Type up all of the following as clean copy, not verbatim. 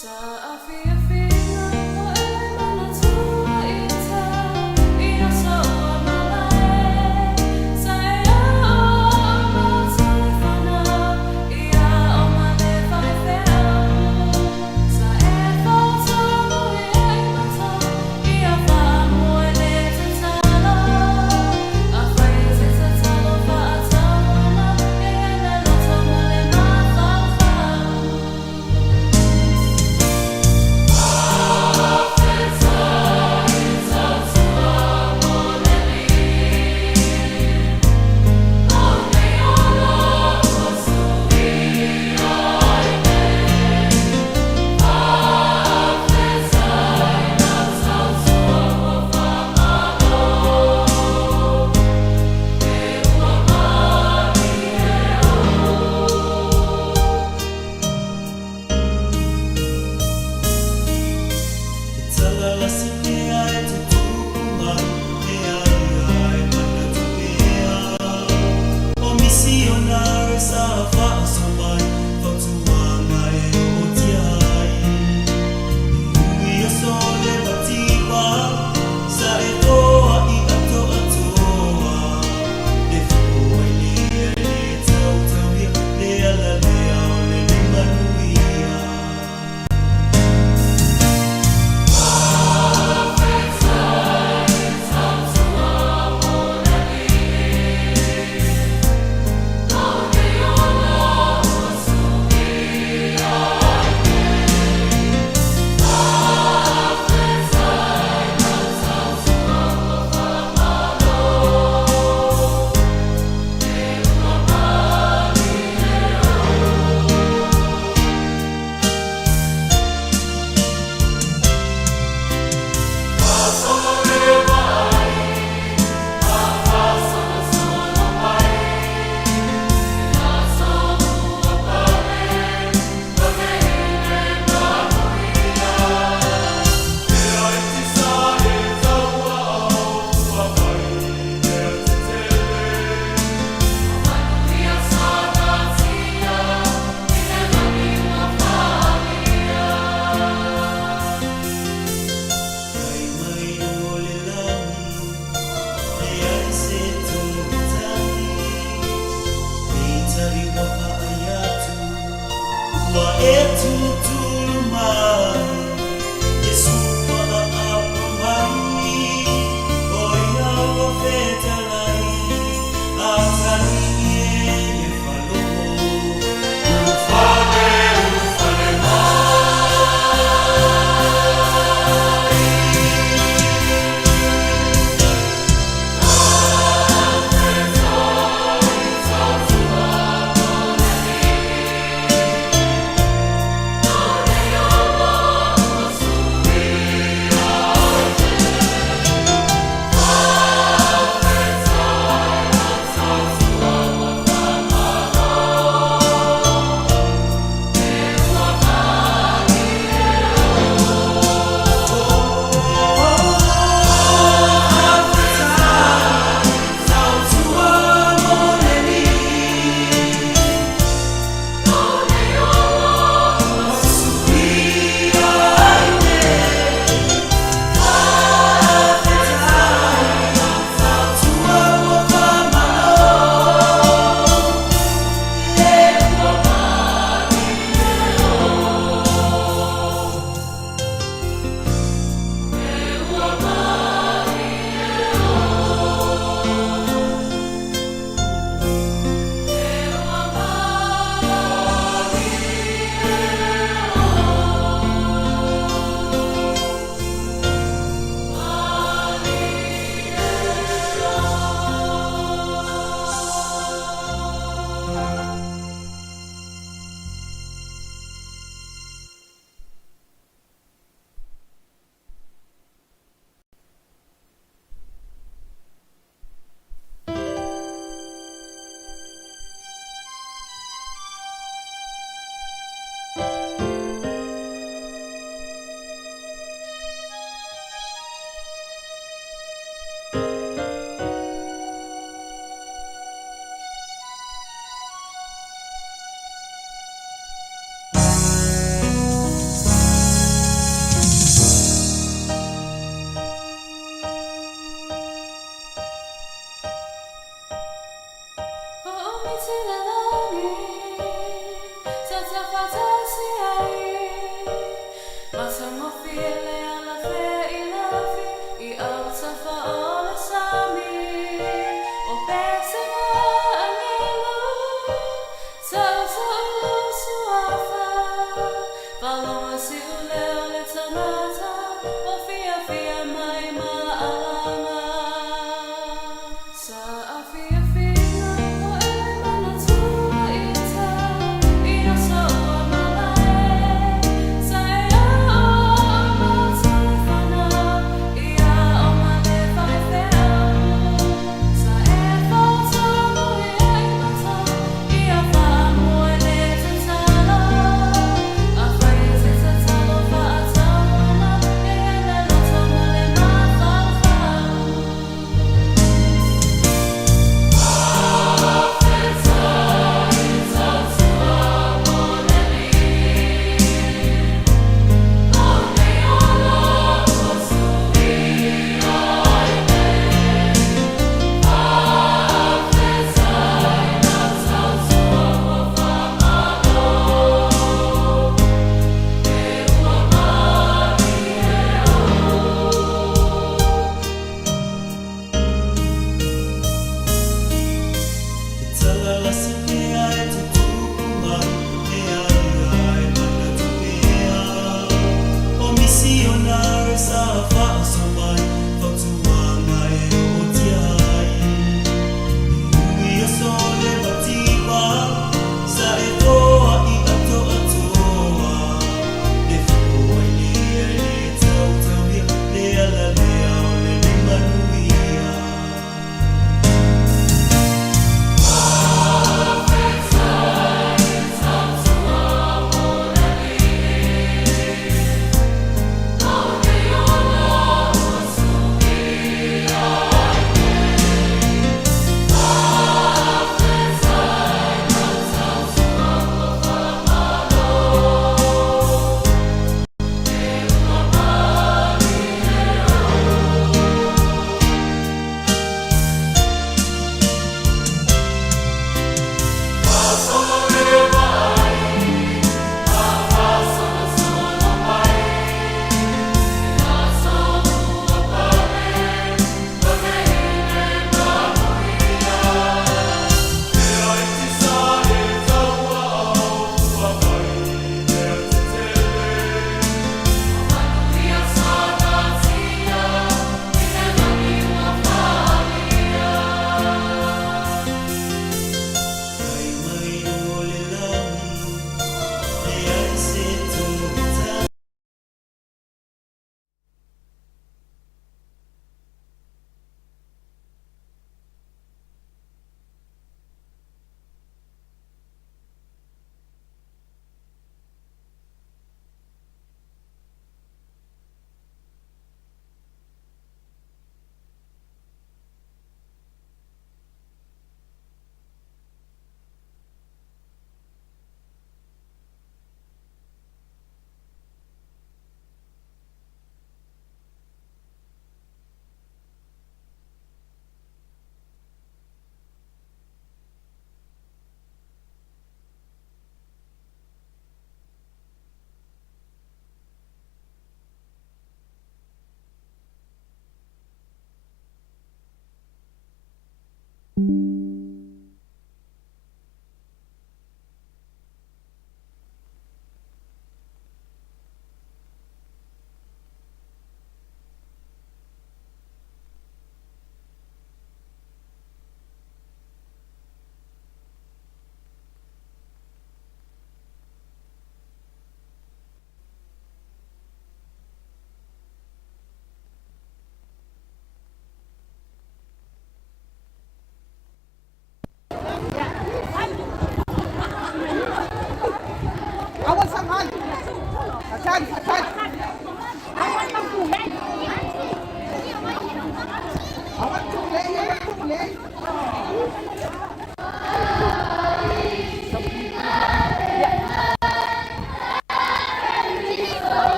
Sa afia fina o e mana tua i te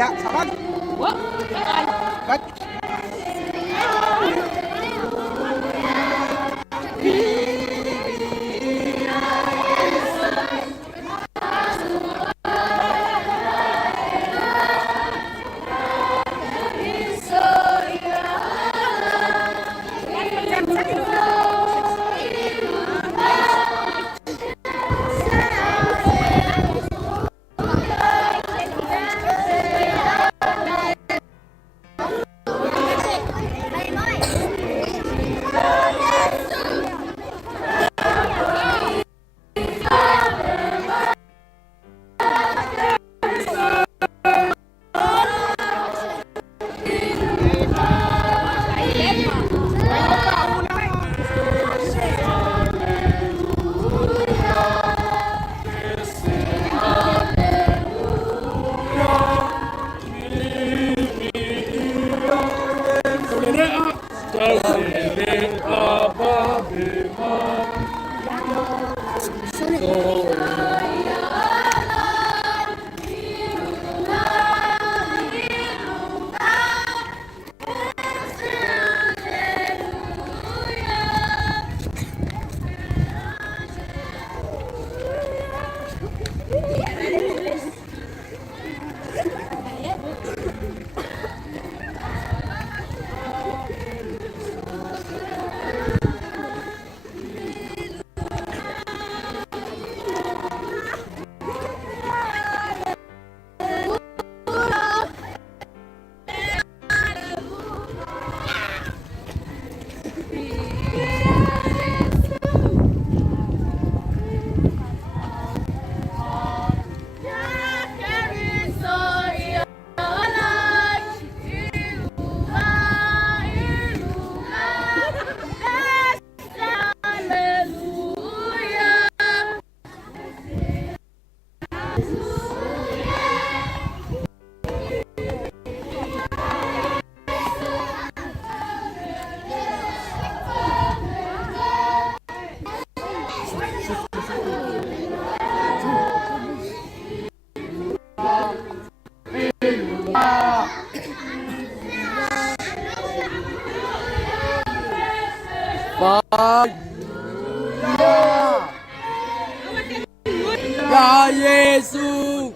Dạ, sabar. Ủa, cái ai? Baik. Ya Yesus.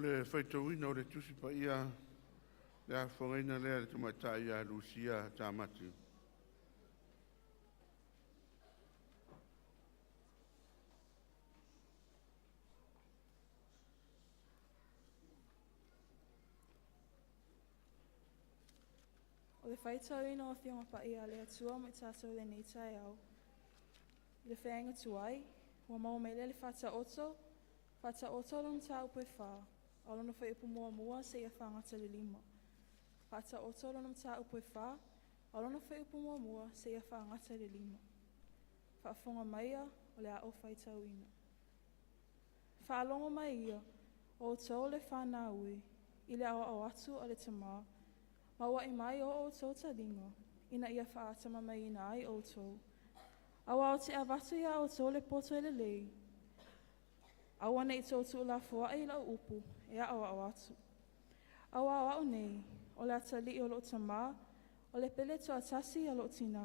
le whaitauina o le tusi pa ia le a whangaina lea le tumata ia Lucia Tamati. O le whaitauina o whionga pa ia le atua mo i tātou le ni tai au. Le whaenga tuai, ua mau mele le whata oto lon tā upe whā, au lona whai upu mua se ia whangata le 5. Whata oto lon tā upe whā, au lona whai upu mua se ia whangata le 5. Whaafonga maia o le a o whaitauina. Whaalongo mai ia, o tau le whana ui, i le au atu o le tamā, maua i mai o tau talinga, ina ia whaatama mai ina ai o tau. Awa o te avatu ia o tau le poto ele lei. Awa nei tau tu la fua i la upu, ea awa o atu. Awa o nei, o le atali o lo tamā, o le pele to atasi a lo tina.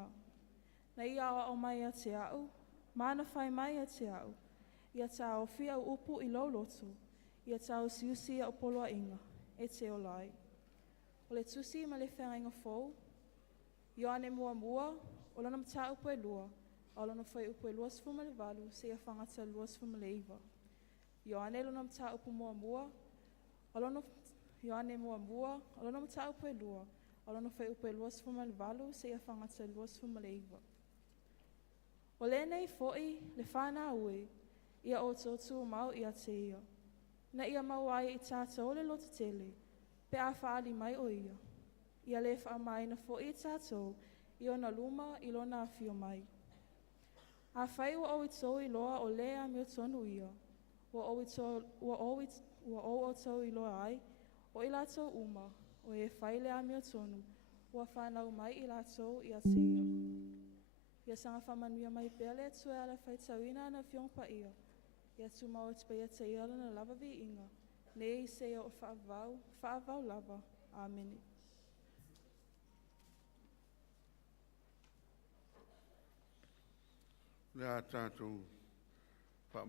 Na ia awa o mai a te au, mana whai mai a te au. Ia ta o fia o upu i lo loto, ia ta o siusi a o poloa inga, e te o lai. O le tusi ma le whenga fau, Ioane mua, o lana mta upo e lua, o lana whai upo e lua sfuma le valu, se ia whangata lua sfuma le iwa. Ioane lana mta upo mua, o lana Ioane mua, o lana mta upo e lua, o lana whai upo e lua sfuma le valu, se ia whangata lua sfuma le iwa. O le nei foi, le whana ue, ia o tōtu mau ia te ia. Na ia mau ai i tātou le loto tele, pe a whaali mai o ia. Ia le wha mai na fo i tātou, i ona luma i lona a fio mai. A whai ua au i tau i loa o lea mi o tonu ia, ua au o tau i loa ai, o i lātou uma, o e whai lea mi o tonu, ua whanau mai i lātou i a te ia. Ia sanga whamanuia mai pele tue ala whai tauina na fiong pa ia, ia tu mau te paia te ia lana lava vi inga, ne i se o whaavau lava. Amen. Le a tātou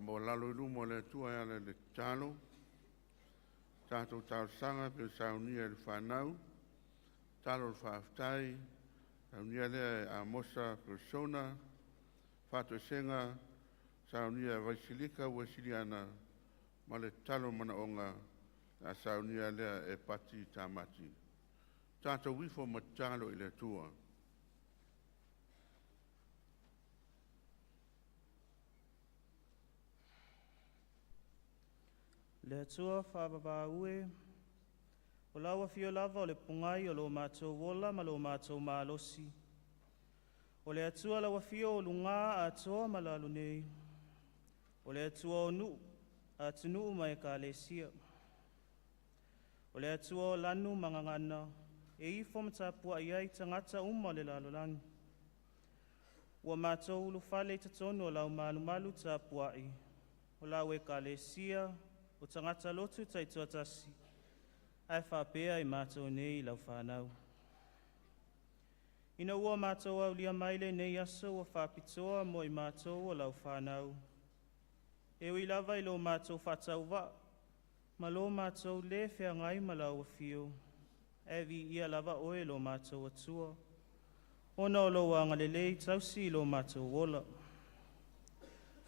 mo lalo ilumo le tua e ale le talo. Tātou tāu sanga pe saunia le whanau. Talo le whaaftai. Saunia le a mosa persona. Whato senga. Saunia vaisilika wasiliana. Ma le talo mana onga. A saunia le e pati tamati. Tātou wifo ma talo i le tua. Le atua whaababa ue, o lawa fio lava o le pungai o lo mātou wola ma lo mātou mālosi. O le atua lawa fio o lunga a toa malalu nei. O le atua o nu, a tunu mai ka lesia. O le atua o lanu mangangana, e ifo matapua iai tangata le lalolangi. Ua mātou ulu fale tatonu o lau malu tapuai. O lau e ka lesia, o tangata lotu tai tuatasi, ai whapea i mātou nei lau whanau. Ina ua mātou au lia maile nei aso o whapitoa mo i mātou o lau whanau. E ui lava i lo mātou whatau wa, ma lo mātou le whea ngai ma lau fio. E vi ia lava oe lo mātou atua. Ona o lo wanga lelei tausi lo mātou wola.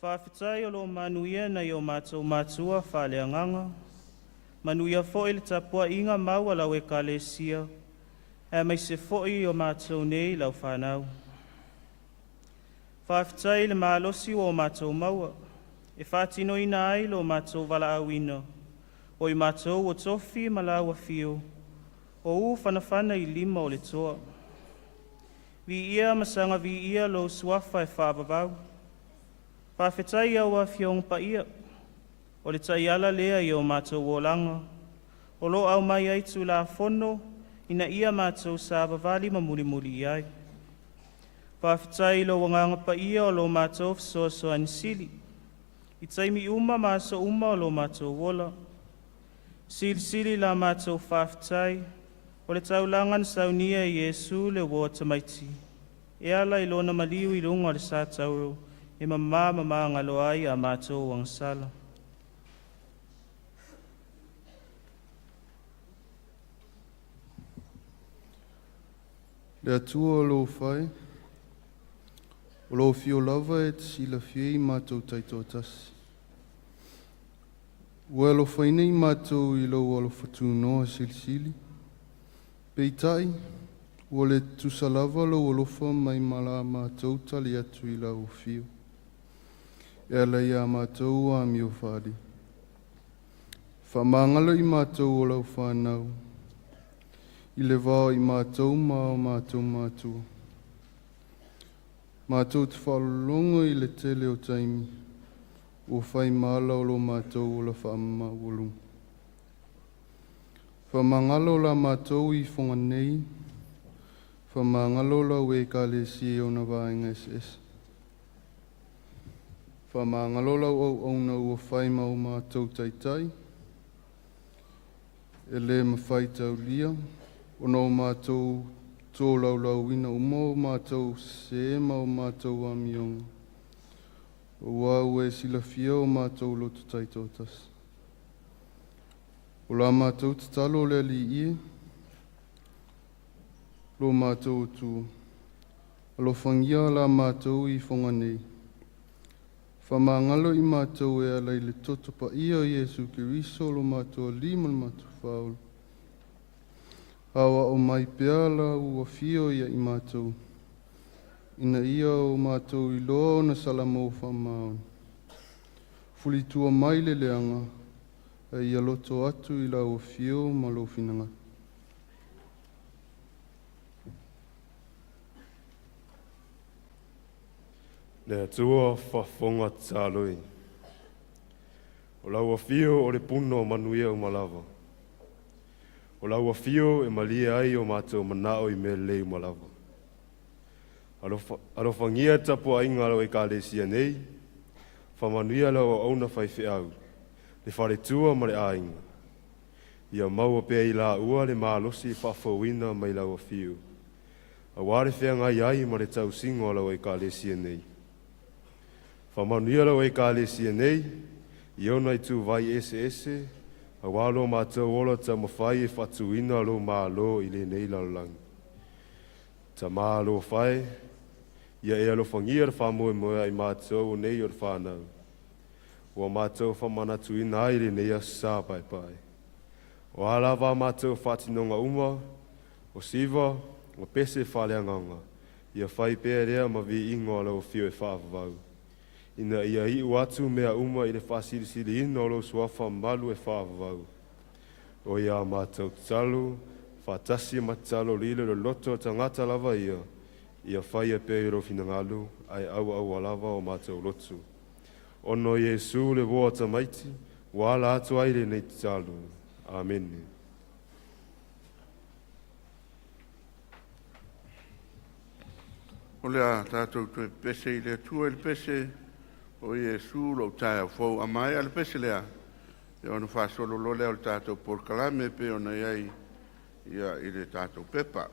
Whawhitai o lo manuia na i o mātou mātua whaleanganga. Manuia fo'i le tapua inga maua lau e ka lesia. E mai se fo'i o mātou nei lau whanau. Whawhitai le mālosi o mātou maua. E whātino ina ai lo mātou wala awina. O i mātou o tofi ma lau a fio. O u whanawhana i 5 o le toa. Vi ia masanga vi ia lo suafa e whababau. Whawhetai au a fiong pa ia, o le tai ala lea i o mātou wolanga, o lo au mai aitu la fono, ina ia mātou sa bavali ma muli iai. Whawhetai lo wanganga pa ia o lo mātou fsoa anisili, i taimi uma māso uma o lo mātou wola. Sili la mātou whawhetai, o le taulangan saunia i Yesu le wo tamaiti, e ala i lona maliu i lunga le sa tauro, e mama ngalo ai a mātou ang sala. Le atua o lo whai, o lo fio lava e te sila fie i mātou taito tasi. Ua lo whaine i mātou i lo alo whatu noa silisili. Peitai, ua le tusalava lo alofa mai mala mātou tali atu i la o fio. E ala ia mātou a mi o whādi. Whamangalo i mātou o lau whanau. I le vāo i mātou mā o mātou mātua. Mātou te whalolongo i le tele o taimi. O whai māla o lo mātou o la whaama wolung. Whamangalo la mātou i whonga nei. Whamangalo la ue ka le si o na vāinga SS. Whamangalo la au na ua whai mau mātou taitai. E le mawhai tau lia. O no mātou tō lau ina umo mātou se mau mātou amionga. O wau e sila fia o mātou loto taitotas. O la mātou te talo le li ie. Lo mātou tu. Alo whangia la mātou i whonga nei. Whamangalo i mātou e alai le toto pa ia o Iesu Kiriso lo mātou lima mātou whaulu. Hawa o mai peala ua fio ia i mātou. Ina ia o mātou i loa na salamo o whamaon. Fuli tua mai le leanga, e ia loto atu i la o fio ma lo finanga. Le atua whafonga tāloi. O lau a fio o le puno manuia o malava. O lau a fio e malia ai o mātou manao i me lei malava. Alo whangia tapu a inga alo e ka lesia nei, whamanuia lau au na whaiwhi au, le whare tua ma le a inga. Ia maua pia i la ua le maalosi whawhawina mai lau a fio. A ware whea ngai ai ma le tau singo alo e ka lesia nei. Whamanuia lau e ka lesia nei, i au nei tu vai ese, a walo mātou ola ta mawhai e whatuina alo maalo i le nei lalangi. Ta maalo whai, ia e alo whangia ra whamoe moa i mātou o nei o whanau. Ua mātou whamanatu i nai le nei a sāpai pai. O alawa mātou whatinonga uma, o siva, o pese whaleanganga. Ia whai pēr rea ma vi ingo ala o fio e whaavavau. Ina ia i uatu mea uma i le whasirisiri ino lo suafa malu e whaavavau. O ia mātou talu, whatasi matalo lile lo loto tangata lava ia. Ia whai e pēr o finangalu, ai au alava o mātou lotu. Ono Iesu le woa tamaiti, wala atu aile nei talu. Amen. O lea tātou tue pese i le tua il pese o Iesu lo tae au fau amai al pese lea. E ono whasolo lo lea o tātou por kalame pe ona iai ia i le tātou pepa.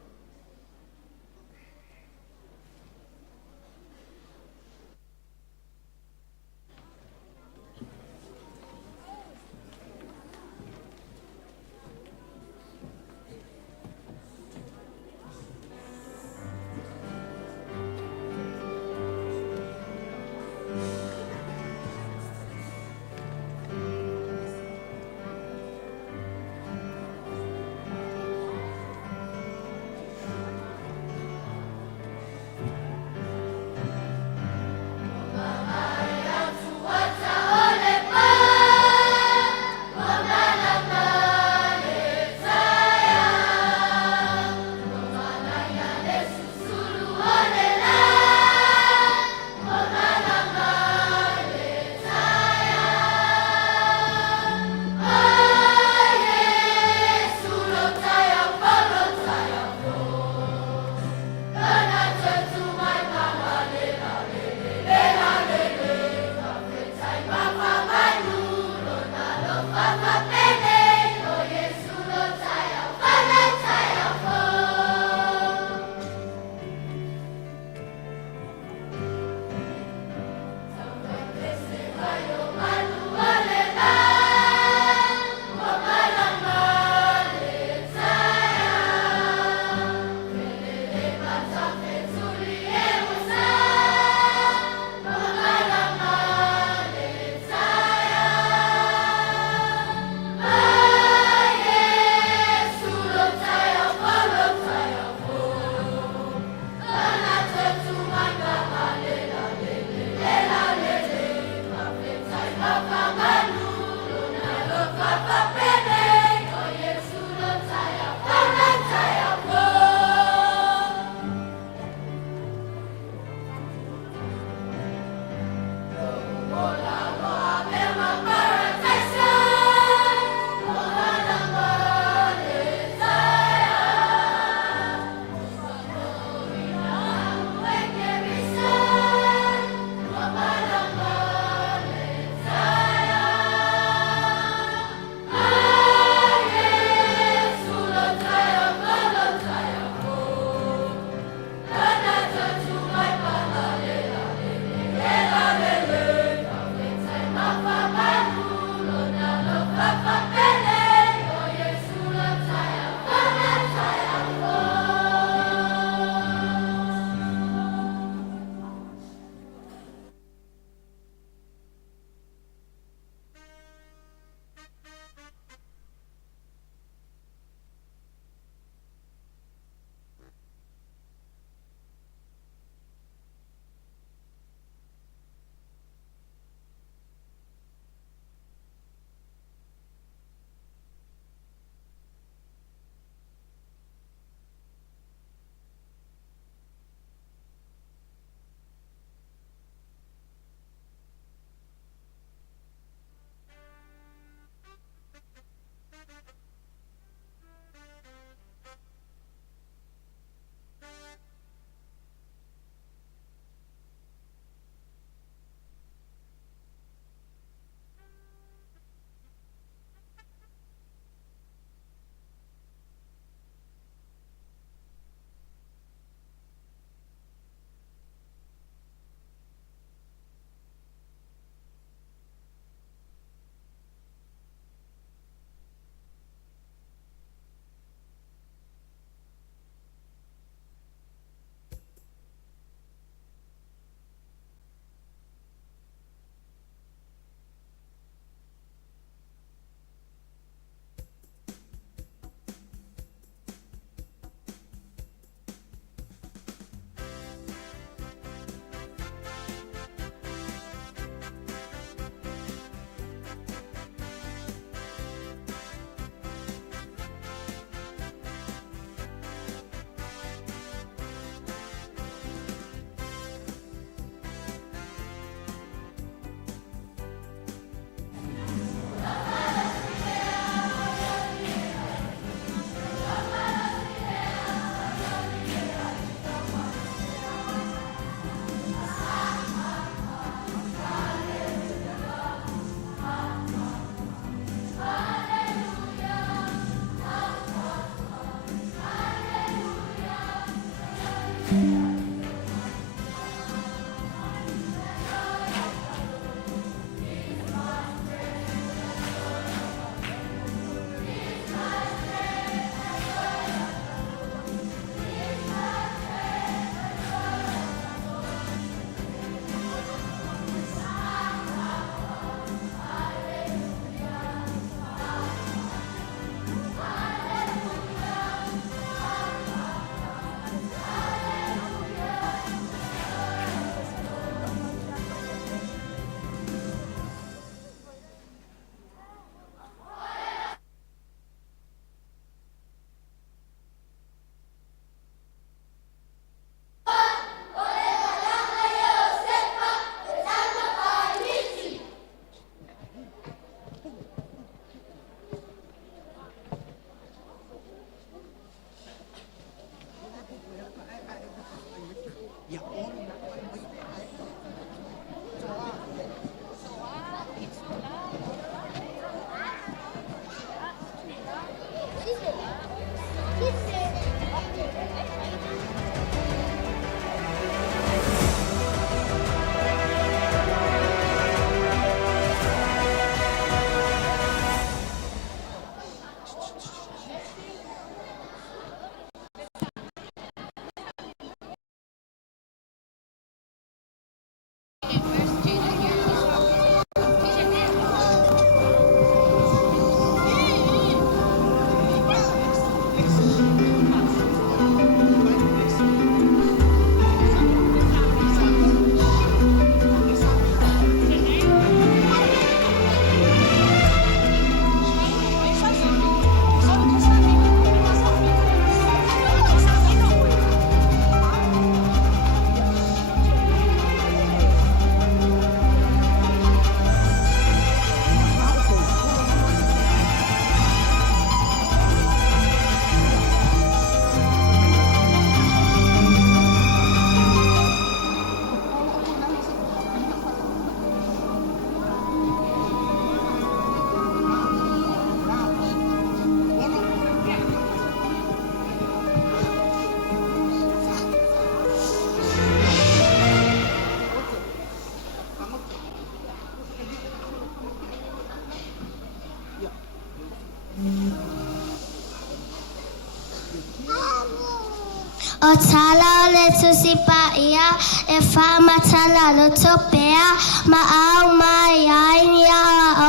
O tala o le tusi pa ia, e wha matala lo topea, ma au mai ai ni a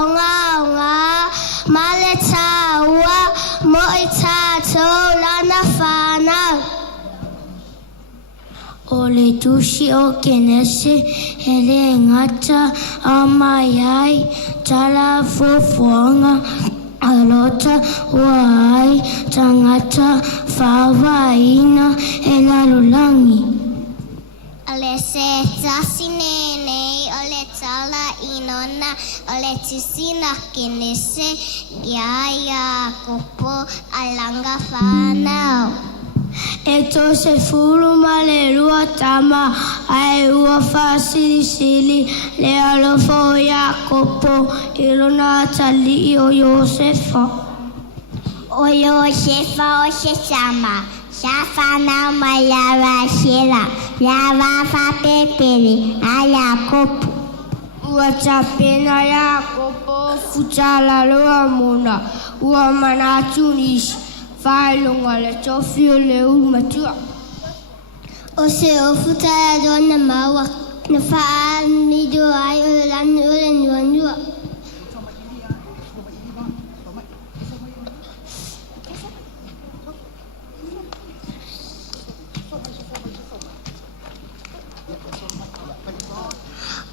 onga, ma le taua, mo I tātou lana whanau. O le tusi o kenese, he le ngata a mai ai, tala fofonga, alota ua ai, tangata whawaina e lalulangi. O le se tasi nenei, o le tala inona, o le tusina kenese, ia kopo alanga whanau. E to se furu ma le rua tama, ai ua whasilisili, le alofo Iakopo, irona tali o Iosefa. O Iosefa o se sama, sa whanau mai lawa sila, lawa whapepere a Iakopo. Ua tapena Iakopo, futala loa mona, ua manatunis. Whaelonga le tofi o le matua. O se ofuta e dona maua, na wha mido ai o le lani o le nuanua.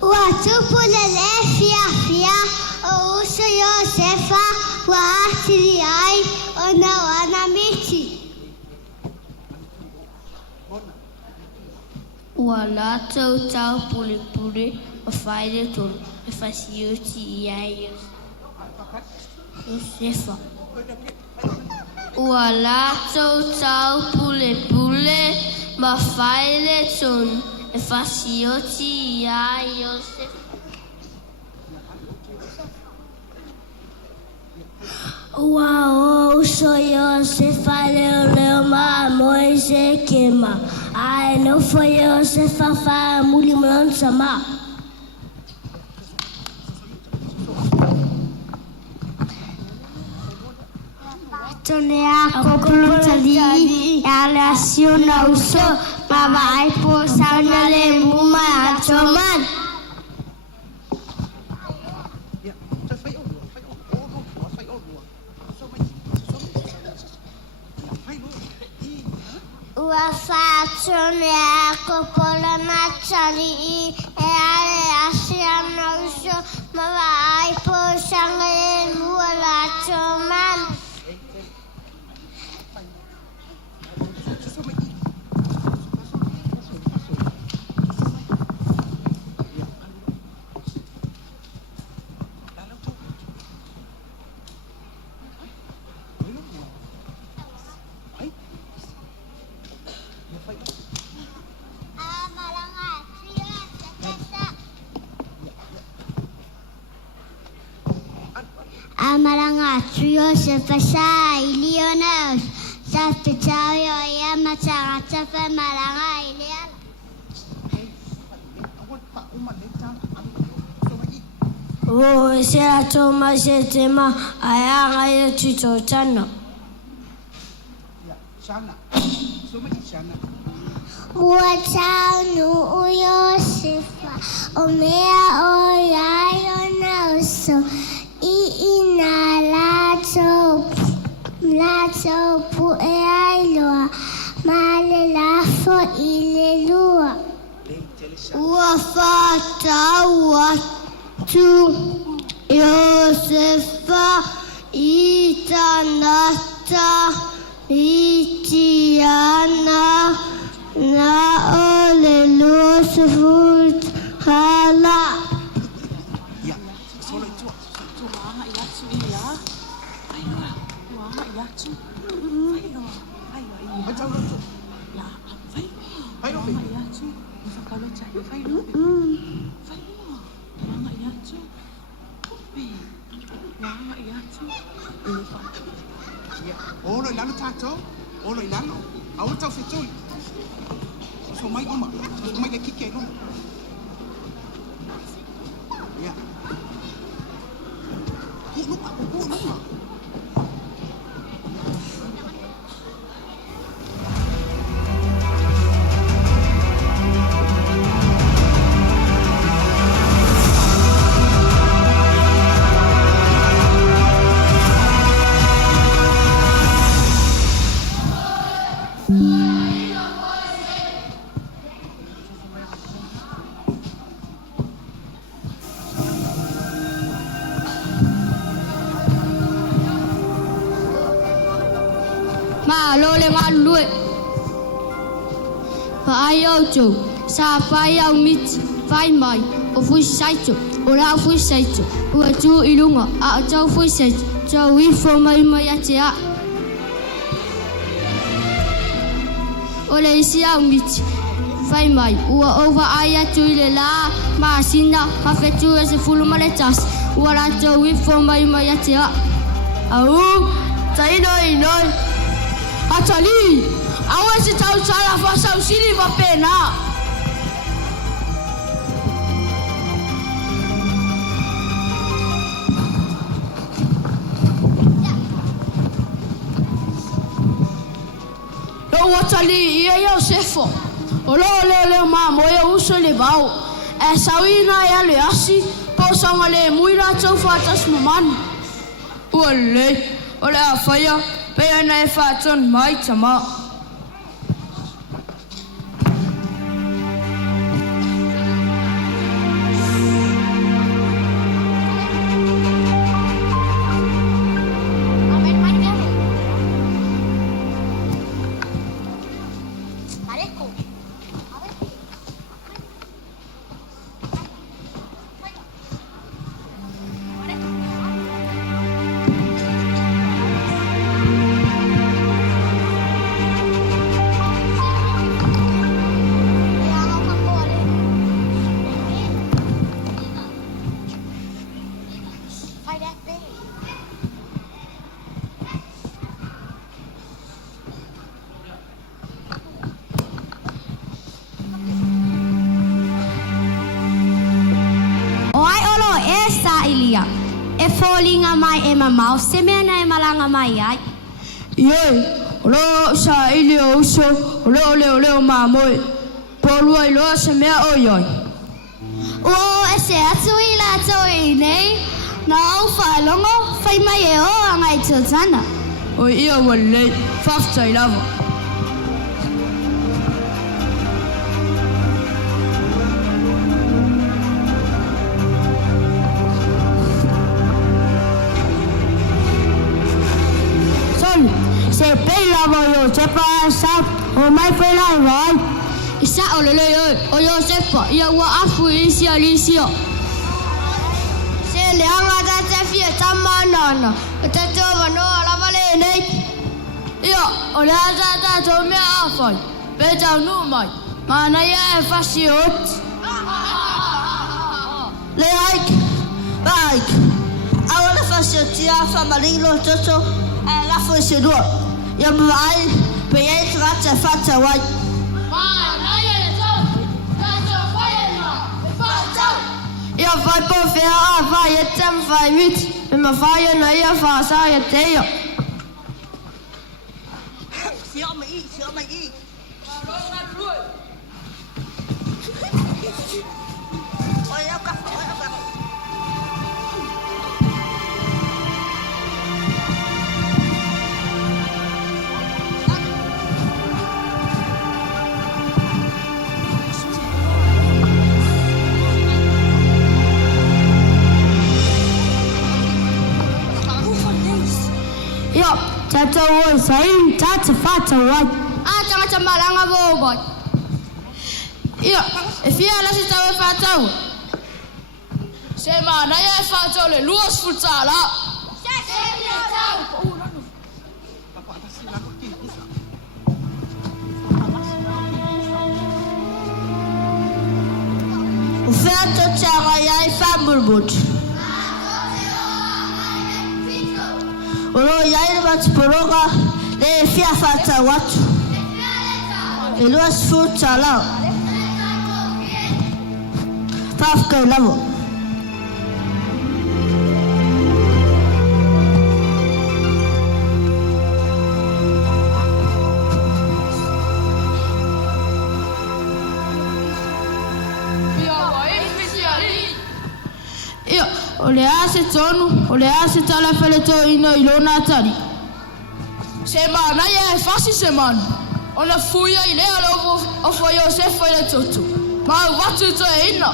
Ua tupu le fia, o uso Iosefa, ua atiri ai, o na wana miti. Ua lātou tau pule, o whaere tolu, e whasioti I ai Iosefa. Ua lātou tau pule, ma whaere tolu, e whasioti I ai Iosefa. Ua o so Iosefa leo ma Moise kema. Ai no foi Iosefa fa muli mon sama. Tonea kopulu tali ala siona uso mama ai po sana le muma atoman. Ua whātonea kopola matari e ale asiana uso mawa aipo sanga e mua lato man. Amaranga trio se fasa ilionaus sa petao ya matanga tafa maranga ilia. O se ato ma se tema aya ya tito tano. Ua tau nu o Iosefa o mea o iaio uso ina lato pu e ailoa ma le lafo I le lua. Ua whātau atu Iosefa I tanata I tiana na o le lua se fut hala. Olo I lalo tato, olo I lalo. Aula tau fetoi. So mai oma, so mai le kike no. Ya. Lupa. ma lo le ngā lue. Pa ai au tau, sa pai au miti, pai mai, o fui saito, o rau fui saito, ua tu I runga, a o tau fui saito, tau I fo mai a te a. O le isi au miti, pai mai, ua ova ai atu I le la, ma sina, ma fetu e se fulu ma le tas, ua la tau I fo mai a te a. Au, ta inoi, atali, awa se tau sala fa sau sili va pena. Lo watali ia ia sefo. O lo ma mo ia uso le vau. E sawina ia le asi, po sanga le muira tau fa tas maman. Ole, ole a faya, pe ana e fa ton mai tama. E fōlinga mai e mamau, se mea nei malanga mai ai. Iei, lo sa ili o uso, leo mamoe. Polua I loa se mea o ioi. O e se atu I la toi nei, na au whaelongo, whai mai e o angai tūtana. O ia walei, whaftai lava. Se pela mo se pa sa o mai pela vai. Isa o le o yo se pa ia wa afu isia. Se le anga da te fie tamanana. Te tova no la vale nei. Ia o le ata to me afai. Pe tau nu mai. Mana ia e fasiot. Le like. Awala fasiot ia fa malilo toto. La foi se do. Ya mai, pe ai trata fata wai. Ma, na ia tau. Trata foi na. Fata. Ya vai po fe a vai e tem vai mit. Me ma vai na ia fa sa ia te ia. Xio mày y. Ôi áo cặp. Tata oi sain tata fata wai. Tanga malanga bo boy. Ia, e fia la se tau e fata. Se mana ia e fata le luas futsala. O feto tanga ia e famulbut. Olo ia e mat poroga le fia fata watu. E luas futsala. Fafka lavo. O le a se tonu, o le a se tala fele to ino I lona atari. Se mana ia e fasi se manu. O na fuia I lea lo o foi o se foi le totu. Ma o watu to e ina.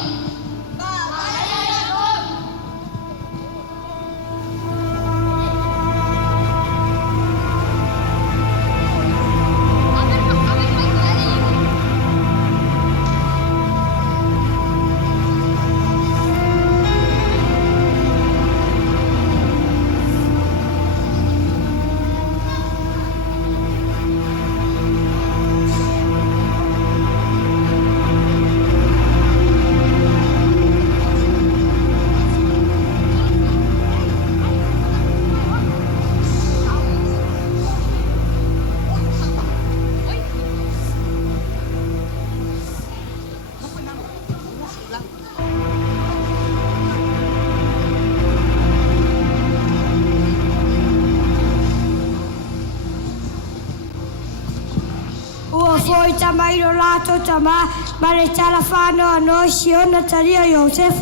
i tamai o lato tama, ma le tala whanoa no si ona tari o Iosef.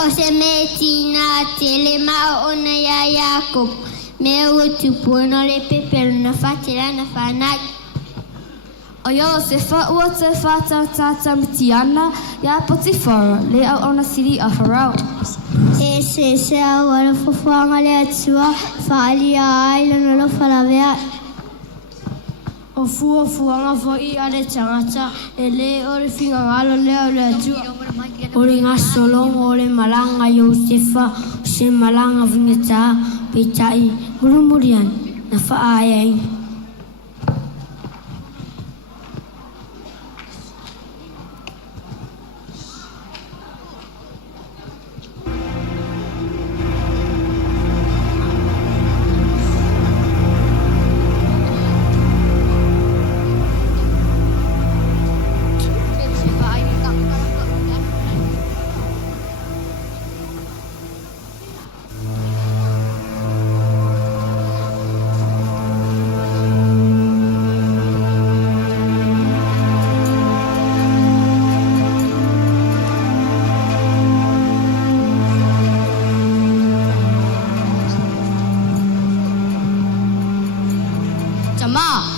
O se me tina te le mao ona ia Iakob, me ua tupu no le pepero na whatera na whanai. O Iosefa ua te whātau tāta mitiana, ia Potifara, le au ona siri a Farao. E se au ara whawhanga le atua, whaali a aila no lo whalawea. O fuanga fo I ale tangata, e le o le whinga ngalo leo le atua. O le ngā solongo o le malanga Iosefa, se malanga vingata, peitai, murumurian, na whaaiai.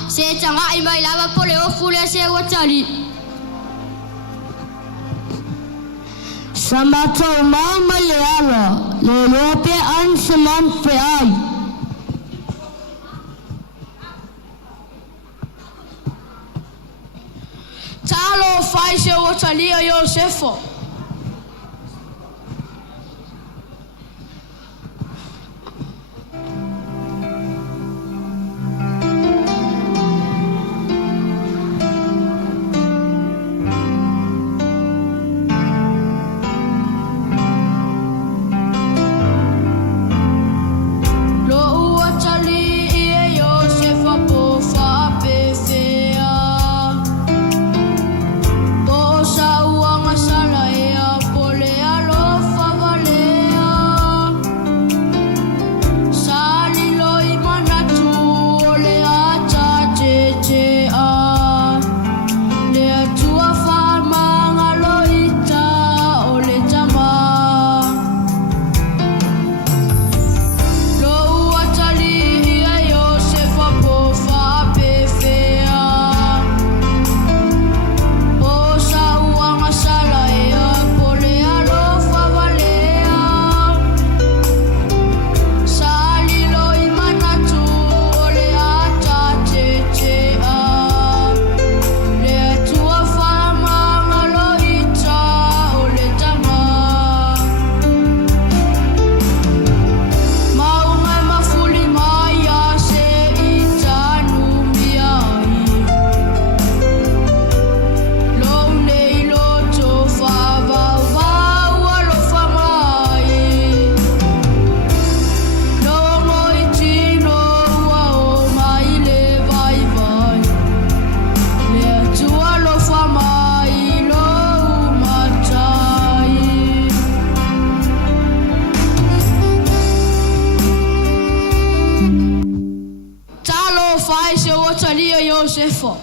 Se tanga I mai lava pole o fule se watali. Samato mama le ala, le lope an seman pe ai. Talo fai se watali o Iosefo. Iosefo.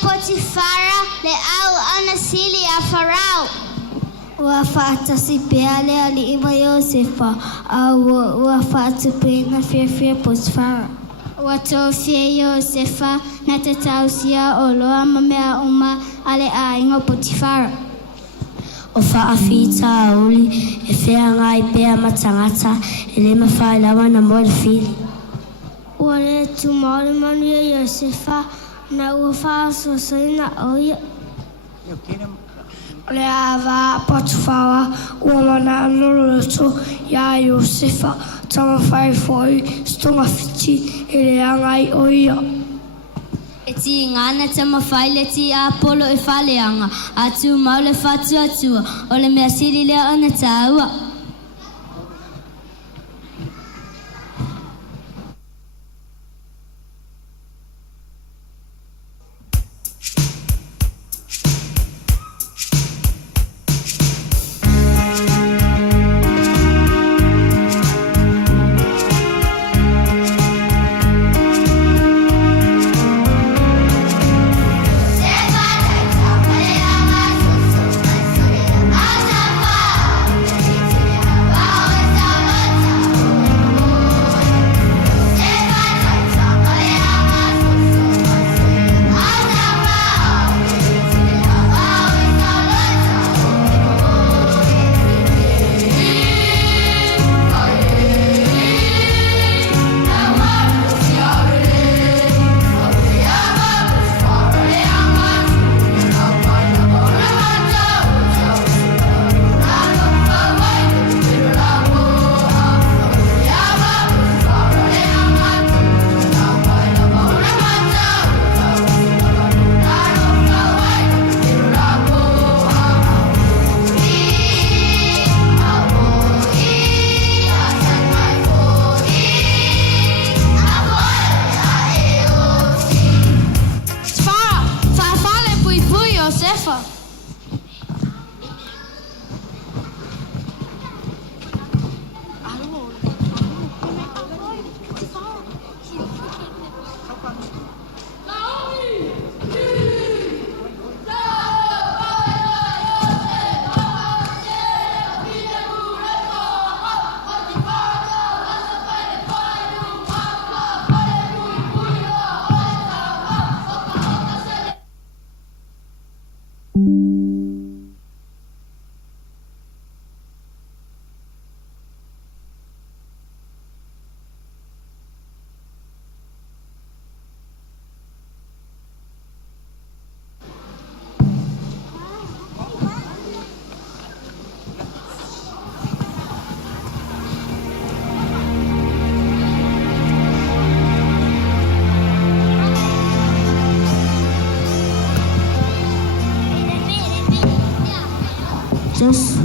Potifara le au ana sili a Farao. Ua whaatasi pea lea li ima Iosefa a ua whaatupe na whiawhia Potifara. Ua tōwhia Iosefa na te tausia o loa ma mea uma ale a ingo Potifara. O whaafi tā uli e whea ngai pea matangata e le mawhai lawa na mole whiri. Ua le tu maole manu ia Iosefa na ua whaasosaina o ia. Le awa Potifara ua mana anoroto ia Iosefa tama whai foi stonga whiti e le angai o ia. E ti ngana tama whai le ti Apollo e whaleanga a tu maule whatu atua o le mea siri lea ana tāua. Just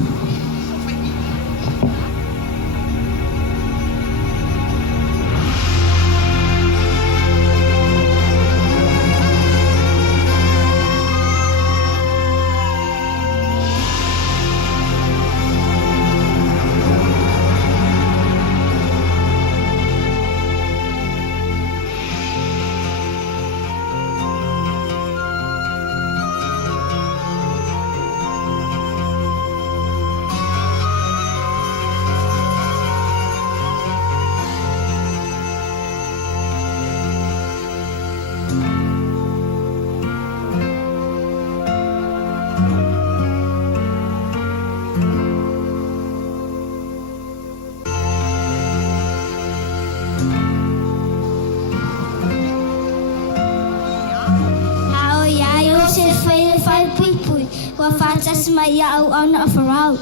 mai au na farau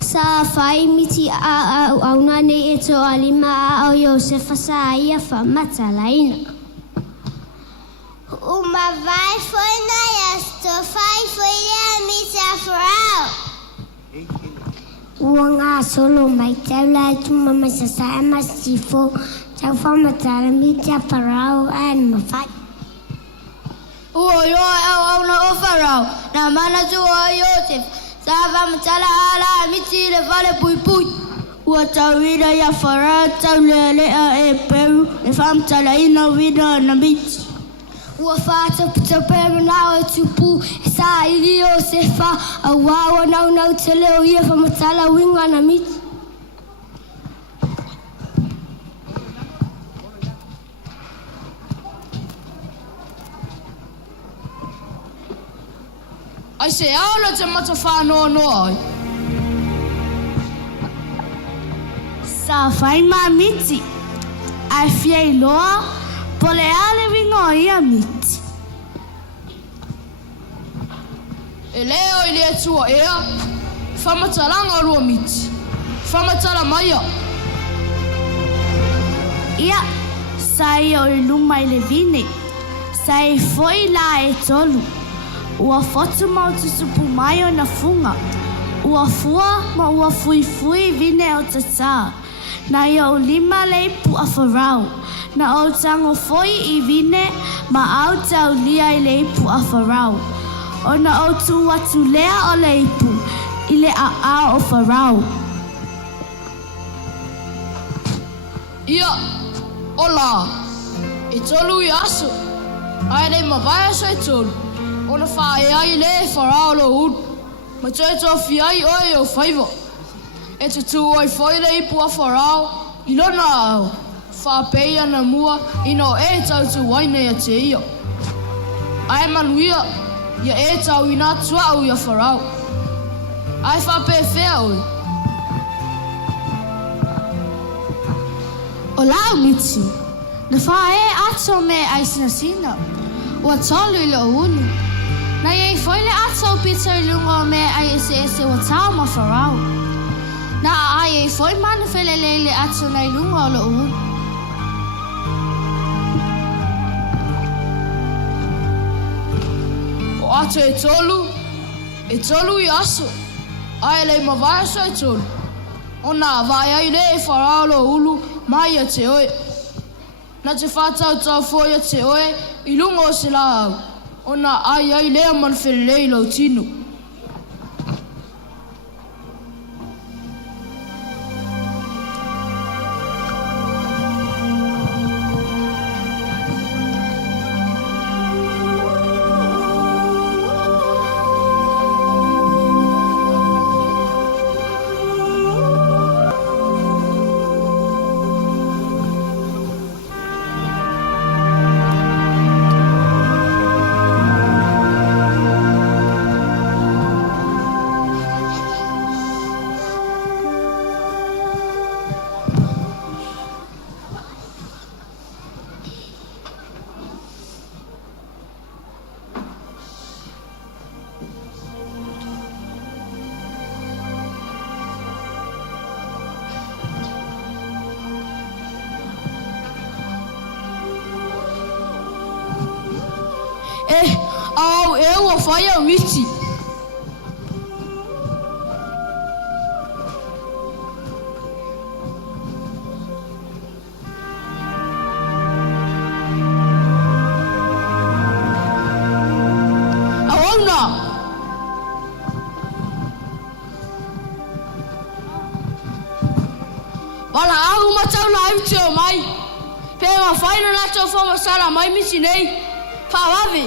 sa fai miti au na ne eto alima au Iosefa sa ia fa matalaina uma vai foi na esto fai foi ia miti a farau uanga solo mai tela tu mama sa mas sifo sa fa matala miti a farau an ma fai Oi, au na o farau, na mana tu o Iosef, sa va matala ala miti le vale pui pui. Ua tau ira ia farau tau le a e peru, e fa matala ina wina na miti. Ua whātaputa mana o tupu e sa ili o se wha a wawa nau te leo ia whamatala winga na miti. Ai se aola te mata whānoa noa ai. Sa whai mā miti, ai whiei loa, pole ale winga o ia miti. E leo i lea tua ea, whamatalanga rua miti. Whamatala maia. Ia, sa ia o luma i le vine, sa e foi la e tolu. Ua fotu mau tusupu mai o na funga. Ua fua ma ua fui vine o tata. Na ia o lima leipu a wharau. Na o tango foi i vine ma au tau lia i leipu a wharau. O na o tu watu lea o leipu i le a o wharau. Ia, ola, e tolu i aso. Ai nei mawai aso e tolu. Ona whae ai le wharao lo un. Ma tue tō whiai oi o whaiva. E te tū oi whaile ipu a wharao. I lona au. Whapei ana mua. Ino e tau tu waine a te ia. Ai manuia. Ia e tau i nā tuau i a wharao. Ai whapei whea oi. O lau miti. Na whae ato me aisina sina. Ua tolu i le unu. Na iei whaile ato pita i lunga o me ai ese wa tau ma wharau. Na ai iei whai mana whele leile ato na i lunga o le unu. O ato e tolu i aso. Ai lei mawai aso e tolu. O nā vai ai le wharau lo ulu mai a te oe. Na te whātau tau fōia te oe i lunga o se la au. O nā ai lea man whelelei lau tino. Au eu o whai au miti. Aona. Wala au matau na au te o mai. Pēma whaina na tau whamasara mai miti nei. Pāwawi.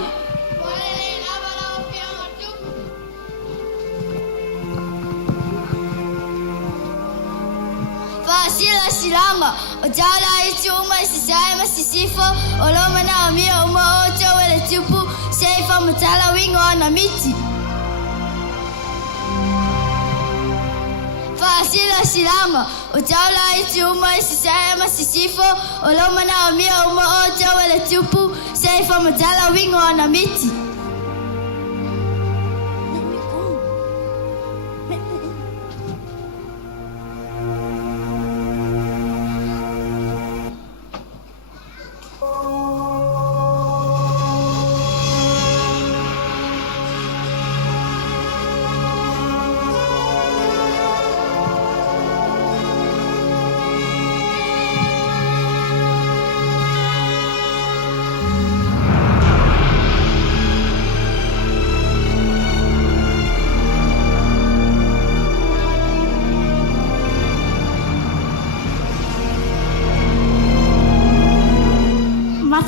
Sila silama o jala I tu uma si sai ma si sifo o lo mana mi o mo o to ele tupu sei fa matala wingo na miti fa sila silama o jala I tu uma si sai ma si sifo o lo mana mi o mo o to ele tupu sei fa matala wingo na miti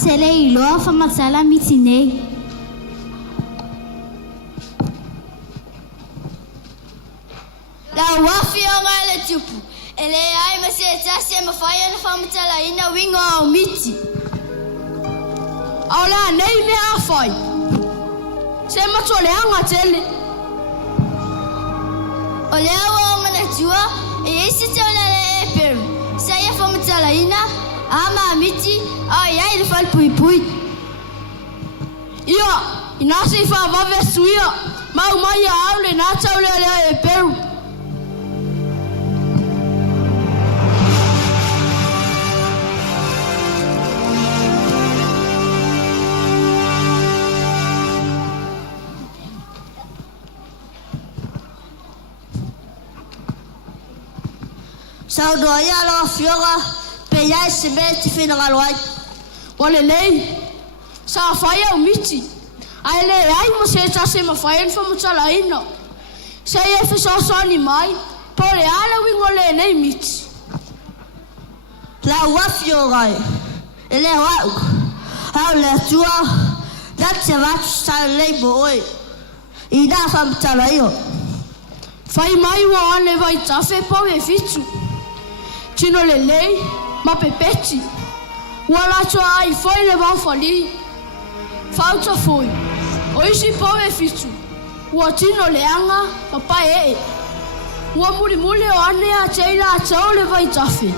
tele I loa whamatala miti nei. La wafi o ngā le tupu. E le ai ma se tasi e mawhai ana whamatala ina winga o miti. Au la nei me a whai. Se matua le anga tele. O le awa o mana tua, e isi te ona le e peru. Se ia whamatala ina, ama a miti, a iai le whal pui pui. Ia, ina se I whawawe suia, mau mai a au le nā tau le e peru. Sau doa ia loa fioga, pe iai se me te whina ngaloai. Wale lei, sa whai au miti. Ai le ai mo se tase ma whai en whamutala ina. Se e whisosoni mai, po le ala wingo le nei miti. La ua fioga e le wau. Hau le atua, na te watu sa lei mo oi. I nā whamutala io. Whai mai wa ane vai tafe po e fitu. Tino le lei, ma pepeti. Wala toa ai foi le wawhali. Fauta foi. O isi pau e fitu. Ua tino le anga, ma pae e. Ua muri mule o ane a teila a tau le vai tafe.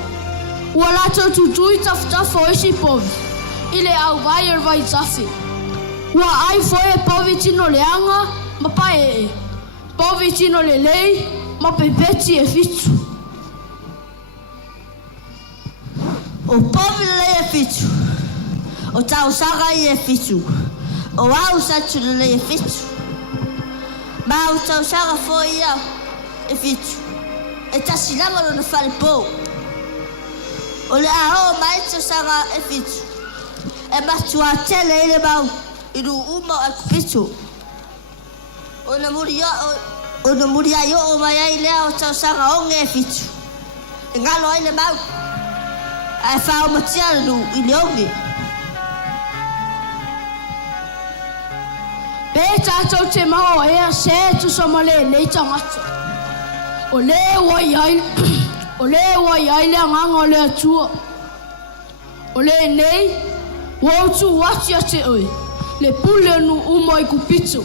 Ua lato tutui taftafa o isi povi. Ile au vai er vai tafe. Ua ai foi e povi tino le anga, ma pae e. Povi tino le lei, ma pepeti e fitu. O povi le e fitu. O tau sanga I e fitu. O au satu le e fitu. Ma o tau sanga fo ia e fitu. E tasi lama no na whare pou. O le a o mai tau sanga e fitu. E matua tele I le mau. I ru uma e kupitu. O na muri a yo o mai ai lea o tau sanga o nge e fitu. E ngalo ai le mau. Ai whao matia lu I le onge. Pe tātou te maho ea se tu somale nei tangata. O le wai ai le anganga o le atua. O le nei, wautu wati a te oi. Le pule nu umo I kupito.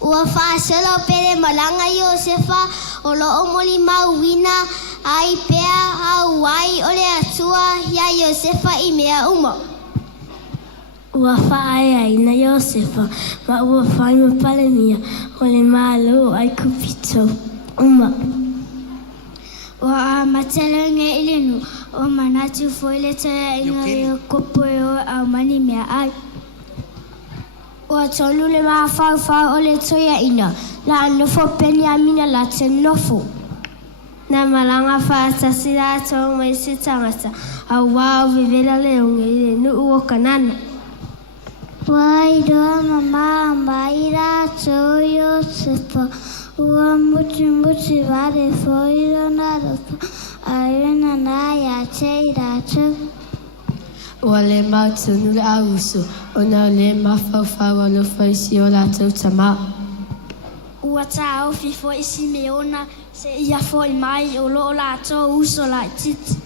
Ua whaasela o pere malanga Iosefa o lo omoli mauina ai pea au ai o le atua ia Iosefa I mea uma. Ua whaai aina Iosefa ma ua whai ma palemia o le malo ai kupito uma. Ua matele nge ilinu o manatu foi le tea inga I o kopo o au mani mea ai. Ua tolu le maa whau o le toia ina, la nofo peni a mina la te nofo. Na malanga whaatasi la tau mai se tangata, a wau vivela le unge I le nuu o kanana. Wai doa mama mai la tau Iosefa, Ua muti vare foi rona roto. Aina na ya te rātou. Ua le mātunu le auso, o na le mawhauwhau alo whaisi o lātou tamā. Ua tā ofi foi Simeona, se ia foi mai o lo lātou uso lai titi.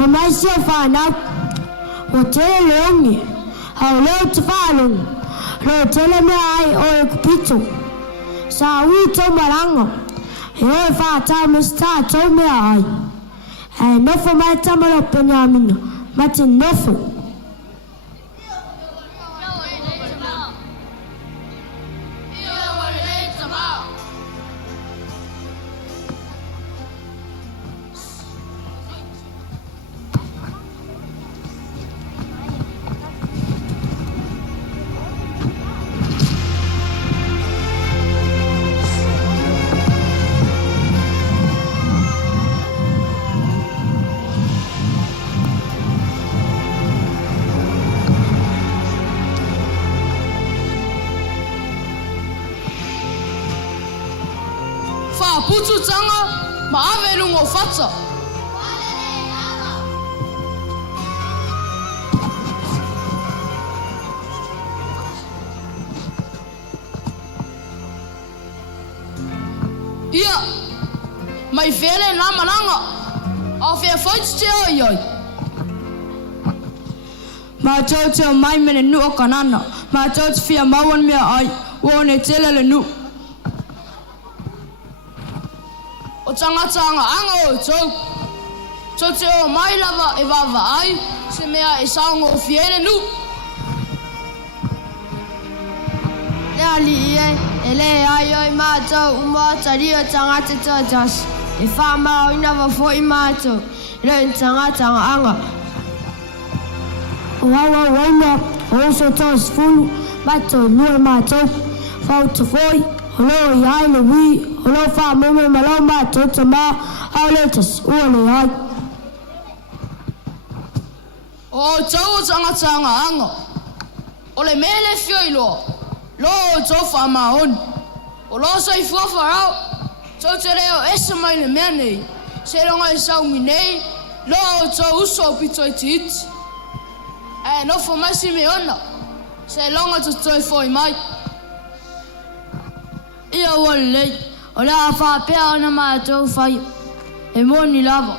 O mai se whanau, o tele leongi, au leo te whanau, lo tele mea ai o e kupito. Sa ui tau maranga, e o e whaatau me sta tau mea ai. E nofo mai tamara penya amina, mate nofo. Putu tanga, ma ave lungo fata. Ia, mai vele na mananga, a fea fights te oi oi. Ma tau te o mai mene nu o kanana, ma tau te fia mauan mea ai, wone tele le nu. O tangata anga o tau. Tau te o mai lava e wawa ai, se mea e saongo o fiene nu. Le ali e le ai oi mātou umoa tari o tangata tōtas. E whamao ina wa fōi mātou, le in tangata anga. O awa waina, o oso tōs funu, mātou nua mātou, whau te fōi, o loo i ai le wii, o loo wha mume malau mātou te mā, au le tas ua le ai. O tau o tangata anga. O le mele fioi loa. Lo o tau whamahon. O lo sai fuafarau. Tau te reo esa mai le mea nei. Se ronga e saungi nei. Lo o tau uso o pito i te iti. E nofo mai Simeona. Se longa tu toi foi mai. Ia ua lei, o lea whapea ona mātou whai. E moni lava.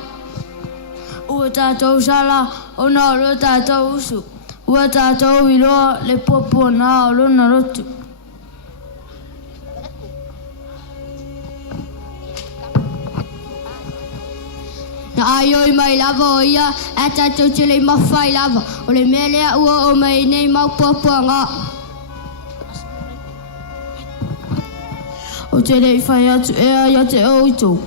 Ua tātou sala, ona o lo tātou usu. Ua tātou iloa le popo na o lona rotu. Na ai oi mai lava o ia, e tātou te le mawhai lava. O le mea lea ua o mai nei mau popo ngā. O te rei whai atu ea ia te outou.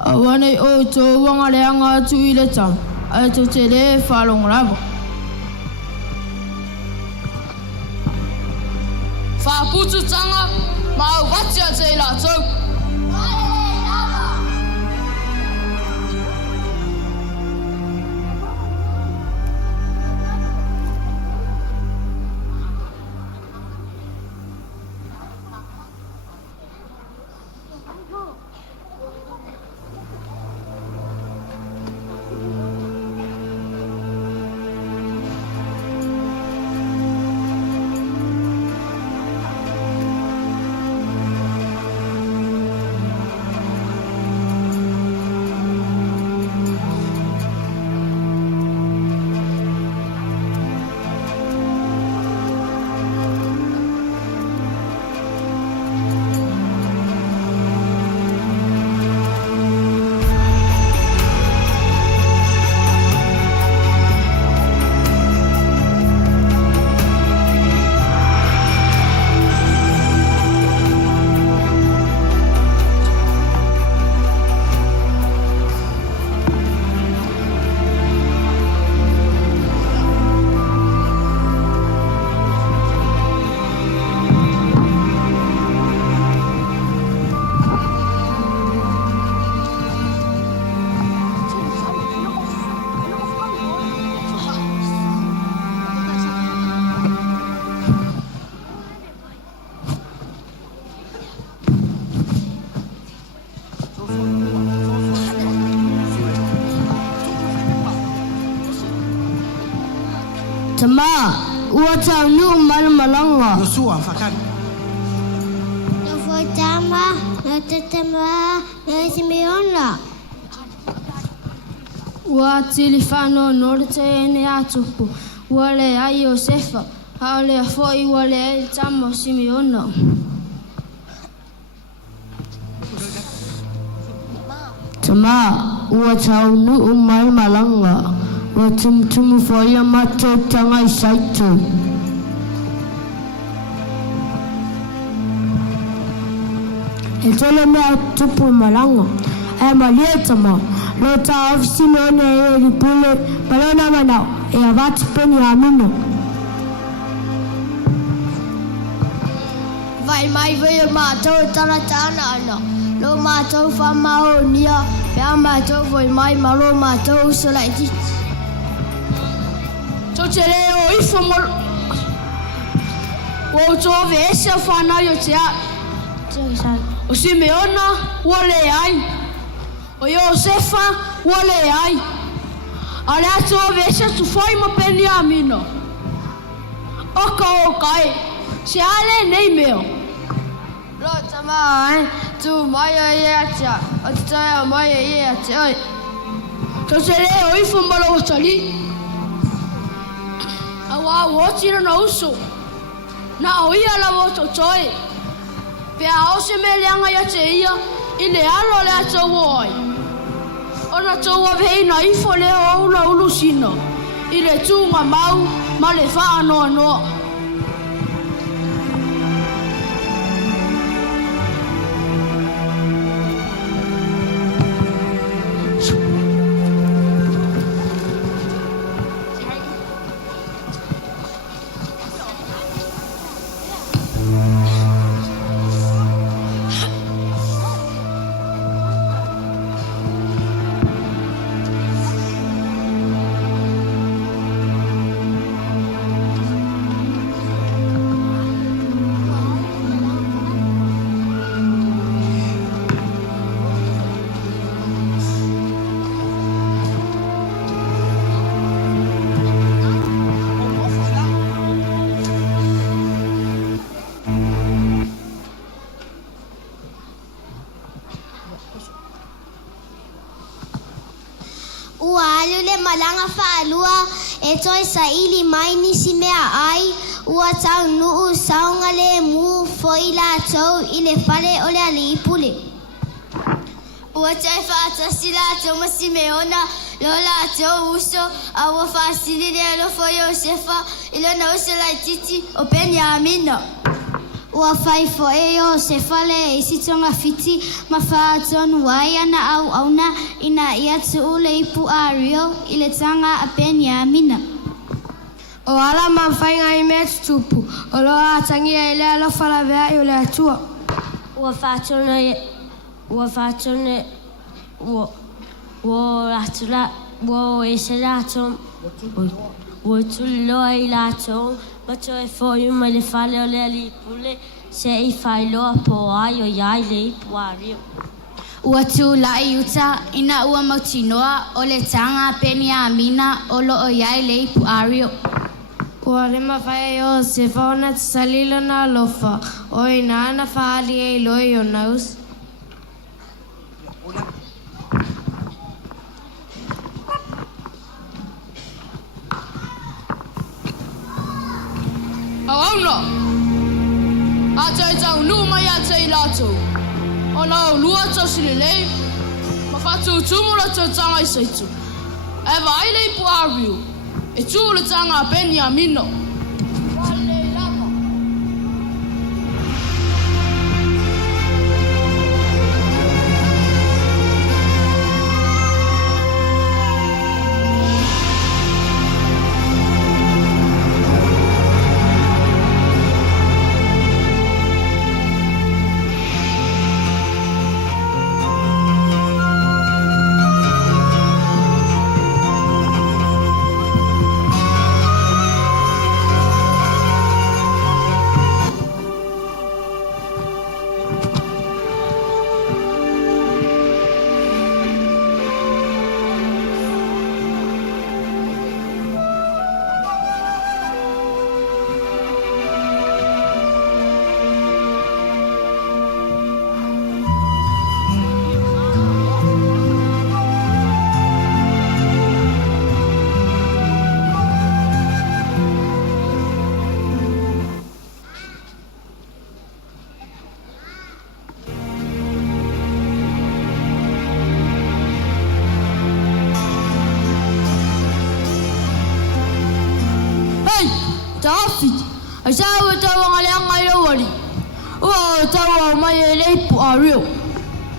A wanei outou wanga reanga atu i le tau. A to te rei whalong rama. Whaputu tanga, ma au watia te la tau. Tama, ua tau nu malmalanga. Yosua fakari. No foi tama, no tetema, no Simeona. Ua tili whano nore te ene atupu. Ua le ai o sefa. Hao le a foi ua le ai tama o Simeona. Tama, ua tau nu malmalanga. Ua tumutumu foi a matou tanga I saito. E tole mea tupu malanga. E malia tama. Lo ta ofisi meone e li pule palona manao. E avati peni amino. Vai mai vei o mātou tana ana. Lo mātou whamao nia. Pea mātou vai mai malo mātou usala I titi. Tau te reo ifo moro. O tō ve ese o whanau o te a. O Simeona, ua le ai. O Iosefa, ua le ai. A le ato o ve ese tu whai ma peni a mino. Oka o kai. Se ale nei meo. Lo tama tu mai o ie atia. O te tai o mai o ie atia oi. Tau te reo ifo moro o tali. Awa wotira na uso. Na o ia la woto toi. Pea o se me leanga ia te ia. I le alo le ato woi. Ona tau a vei na ifo le o ula ulu sino. I le tunga mau ma le wha anoa noa. Malanga whaalua e toi sa ili mai nisi mea ai ua tau nuu saunga le mu foi la tau I le whale o le ali ipule. Ua tai whaatasi la tau ma Simeona lo la tau uso a ua whaasili le alo foi o sefa ilo na uso la titi o peni a mina. Ua whai fo e o sefa le isi tonga fiti ma whaatonu wai ana au auna ina ia tu le ipu a rio I le tanga a peni a mina. O ala man whainga I mea tutupu. O loa atangia I le alo whalawea I o le atua. Ua whaatone ua atula ua ese lato ua tuli loa I lato ma toi fo ma le whale o le ali pule se I whai loa po ai o iai le ipu a rio. Ua tu lai uta ina ua mautinoa o le tanga peni a mina o lo o iai le ipu a rio. Ua rema whai o se whaona te salila na lofa o ina ana whaali e loi o naus. Auna. Ata tau nu mai ata I lato. Ona o lua tau silelei. Ma whatu tumura tau tanga I saitu. E vai le ipu ariu. E tū le tanga a peni a mino. tafi. Ai sa ua tau angaleanga i rawari. Ua tau mai e leipu a rio.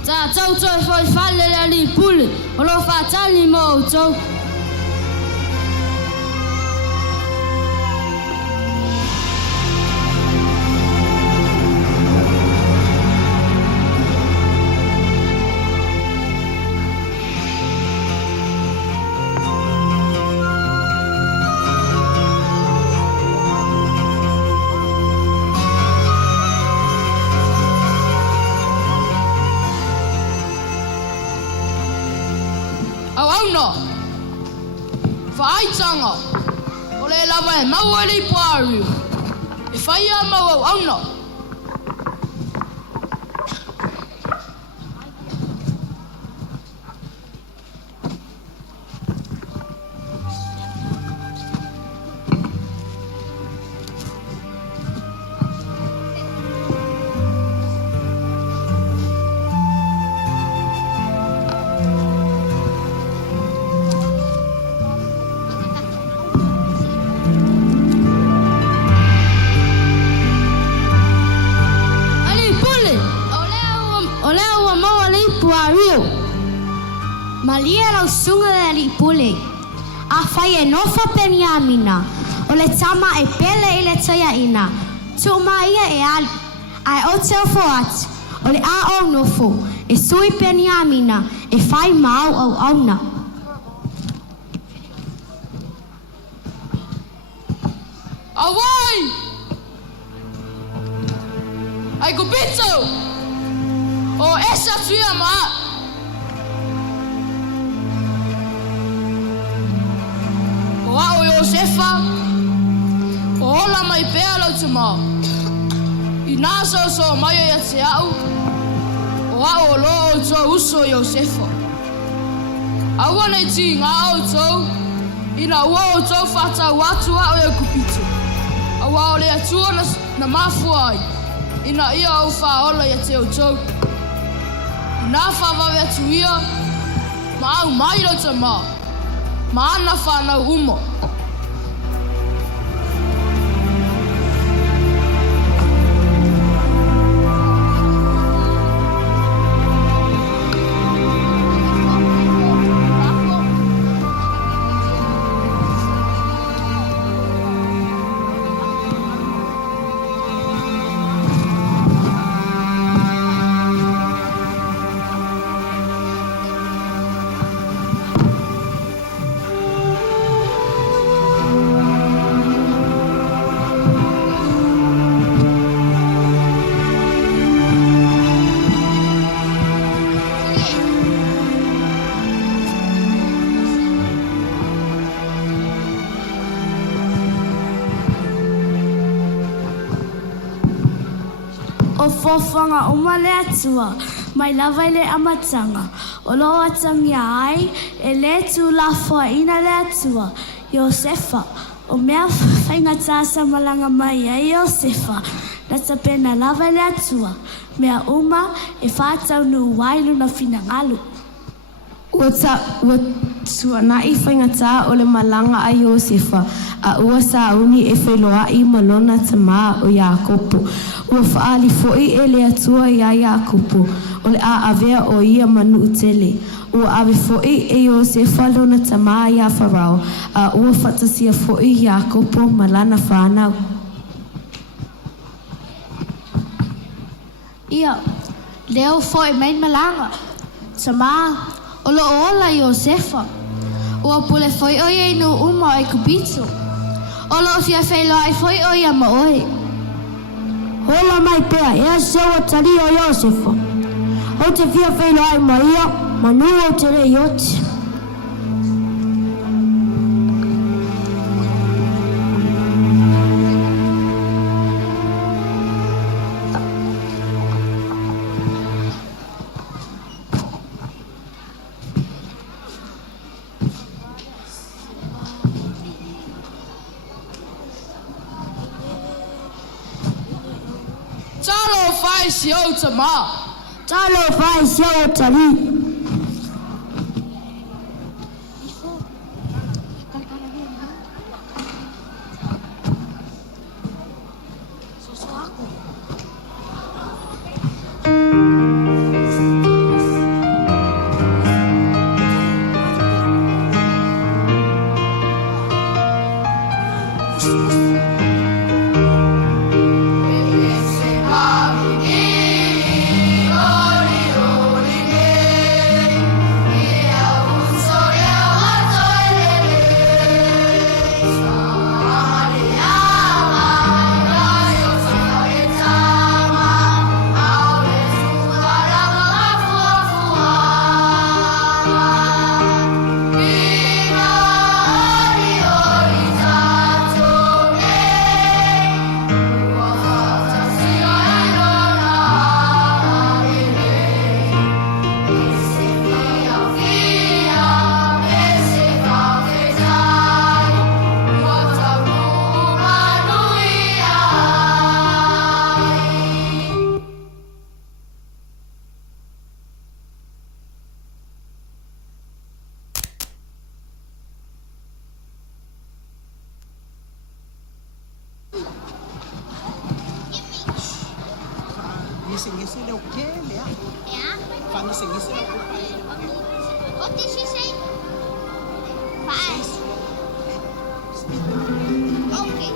Ta tau tau whale le ali pule. O lo whatani mo o tau. Whaitanga, o le lava e maua li puaru, e whaia maua auna. Malia lau sunga le li pule. A whai e nofa peni amina. O le tama e pele i le toia ina. Tu maia e ali. Ai o te ofo atu. O le a o nofo. E sui peni amina. E whai mau au auna. Awai! Ai kupito! O esa tuia maa. O ao Iosefa, o ola mai pea lau te mau. I nā so mai e te au, o ao lo o tō uso Iosefa. Aua nei ti ngā o tō, ina ua o tō whatau atu ao e kupito. Aua o le atua na mafua ai, ina ia au whaola i te o tō. Nā whawawe atu ia, ma au mai lau te mau. Ma ana whanau umo. O fofanga o male atua, mai lava le amatanga. O lo atangi ai, e le tu lafua ina le atua. Iosefa, o mea whainga tāsa malanga mai a Iosefa. Nata pena lava le atua, mea uma e whātau nu wailu na finangalu. Ua tua na I whaingata o le malanga a Iosefa, a ua sa uni e whailoa I malona ta maa o Iakopo. Ua whaali foi e le atua I a Iakopo, o le a avea o ia manu utele. Ua ave foi e Iosefa lona ta maa I a Farao, a ua whatasia foi Iakopo malana whanau. Ia, leo foi main malanga. Sama, o lo ola Iosefa. Ua pule foi o ia inu uma o kupito. O lo fia whailo ai foi o ia ma oi. Hola mai pea, ea sewa tari o Iosefa. O te fia whailo ai ma ia, manu o te rei oti. Si o ta ma. Talo fai si o tali. Ngisi-ngisi le ukele ya. Ya. Fana ngisi le ukele. What did she say? 5. Okay.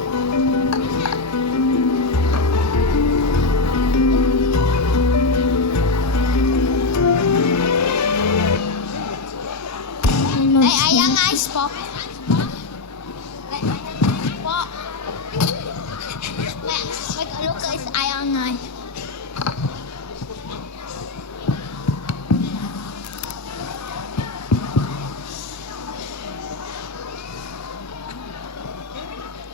Hey, ayang ice pop. What? Wait, look, it's ayang ice.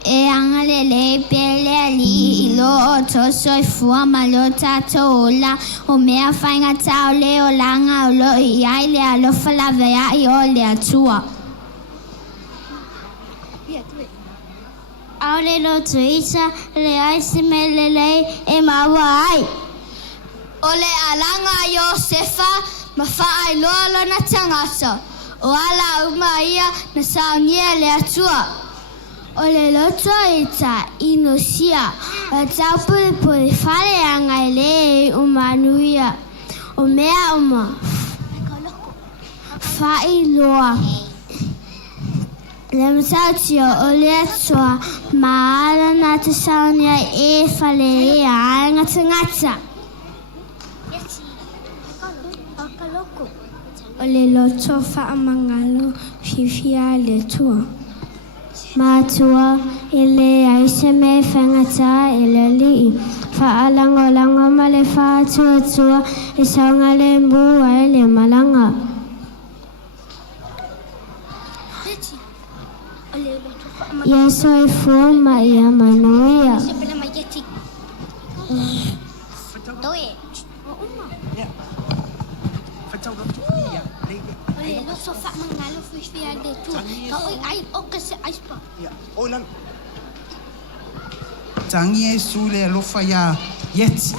E angalele pele ali lo to soi fua malo tatola o mea fainga tau leo langa o lo I ai le alo fala vea I o le atua. Aole lo tuisa le ai simelele e mawa ai. O le alanga Iosefa ma faa I lo na tangasa o ala uma ia na saunia le atua. O le loto ita inosia a taupu po le fale anga le o manuia o mea uma fai loa le msatio o le atua maala na te saunia e fale e a anga tangata o le loto fa mangalo fifia le tua Matua ele aise me fangata ele li fa alango male fa tua e saunga le mbu ele malanga Yeso e fuma ia manuia Doe Lo so fa mangalo fifia de tu. Kau ai o kasi ai pa. Ya, olan. Tangi e sule lo fa ya yet.